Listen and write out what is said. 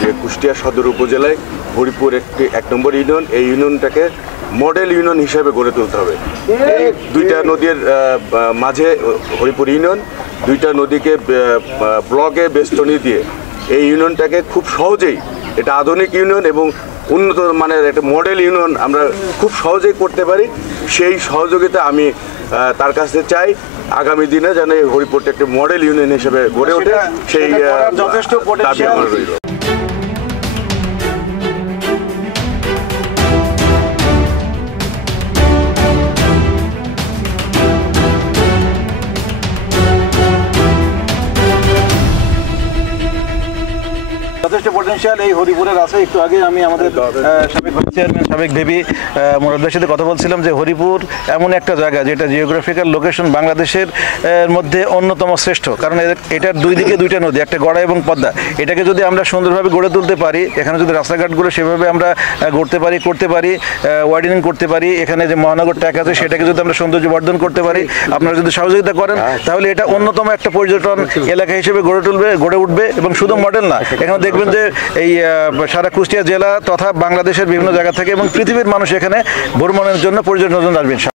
যে কুষ্টিয়া সদর উপজেলায় হরিপুর একটি 1 নম্বর ইউনিয়ন, এই ইউনিয়নটাকে মডেল ইউনিয়ন হিসেবে গড়ে তুলতে হবে। এই দুইটা নদীর মাঝে হরিপুর ইউনিয়ন, দুইটা নদীকে ব্লকে বেষ্টনী দিয়ে এই ইউনিয়নটাকে খুব সহজেই, এটা আধুনিক ইউনিয়ন এবং উন্নত মানের একটা মডেল ইউনিয়ন আমরা খুব সহজেই করতে পারি। সেই সহযোগিতা আমি তার কাছে চাই আগামী দিনে যেন এই হরিপুরটা একটি মডেল ইউনিয়ন হিসেবে গড়ে ওঠে, সেই যথেষ্ট দাবি আমার রইল। যথেষ্ট পটেনশিয়াল এই হরিপুরের আছে। একটু আগে আমি আমাদের সাবেক ভাইস চেয়ারম্যান, সাবেক দেবী মুরাদের সাথে কথা বলছিলাম যে হরিপুর এমন একটা জায়গা যেটা জিওগ্রাফিক্যাল লোকেশন বাংলাদেশের মধ্যে অন্যতম শ্রেষ্ঠ, কারণ এটার দুই দিকে দুইটা নদী, একটা গড়া এবং পদ্মা। এটাকে যদি আমরা সুন্দরভাবে গড়ে তুলতে পারি, এখানে যদি রাস্তাঘাটগুলো সেভাবে আমরা করতে পারি ওয়াইডেনিং করতে পারি, এখানে যে মহানগর ট্যাক আছে সেটাকে যদি আমরা সৌন্দর্য বর্ধন করতে পারি, আপনারা যদি সহযোগিতা করেন তাহলে এটা অন্যতম একটা পর্যটন এলাকা হিসেবে গড়ে উঠবে। এবং শুধু মডেল না, এখানে দেখবেন যে এই সারা কুষ্টিয়া জেলা তথা বাংলাদেশের বিভিন্ন জায়গা থেকে এবং পৃথিবীর মানুষ এখানে ভ্রমণের জন্য পর্যটনের জন্য আসবেন।